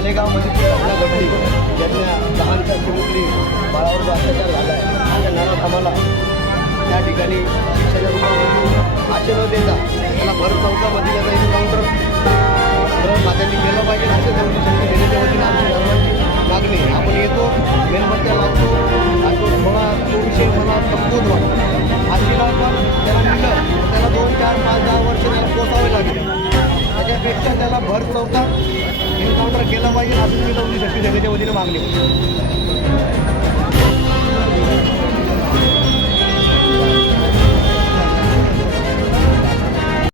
मालेगावमध्ये जी घटना घडली ज्यांना लहानच्या मुली बाळावर जो अत्याचार झाला आहे त्या नानाथामाला त्या ठिकाणी शिक्षणाच्या रूपामध्ये आशीर्वाद देता. त्याला भर चौकामध्ये त्याला भर चौकात एन्काउंटर केलं पाहिजे अजून मी गौरी शक्ती देण्याच्या वतीने मागणी होती